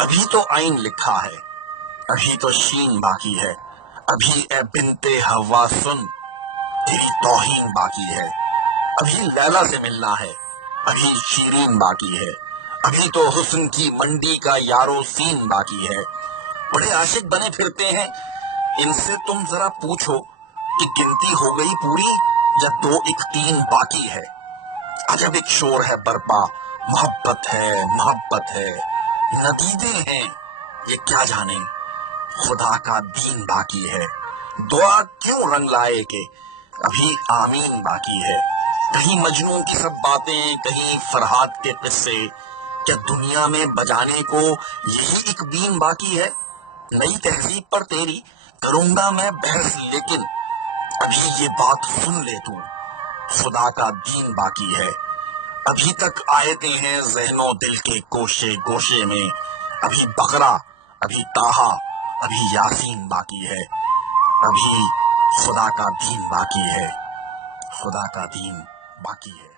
ابھی تو عین لکھا ہے، ابھی تو شین باقی ہے، ابھی اے بنتے ہوا سن تیری توہین باقی ہے، ابھی لیلا سے ملنا ہے، ابھی شیرین باقی ہے، ابھی تو حسن کی منڈی کا یارو سین باقی ہے۔ بڑے عاشق بنے پھرتے ہیں، ان سے تم ذرا پوچھو کہ گنتی ہو گئی پوری یا دو ایک تین باقی ہے۔ عجب ایک شور ہے برپا، محبت ہے محبت ہے، نتیجے ہیں یہ کیا جانے، خدا کا دین باقی ہے۔ دعا کیوں رنگ لائے کہ ابھی آمین باقی ہے۔ کہیں مجنون کی سب باتیں، کہیں فرحات کے قصے، کیا دنیا میں بجانے کو یہی ایک بین باقی ہے؟ نئی تہذیب پر تیری کروں گا میں بحث، لیکن ابھی یہ بات سن لے تو، خدا کا دین باقی ہے۔ ابھی تک آیتیں ہیں ذہن و دل کے گوشے گوشے میں، ابھی بقرہ، ابھی طٰہٰ، ابھی یاسین باقی ہے، ابھی خدا کا دین باقی ہے، خدا کا دین باقی ہے۔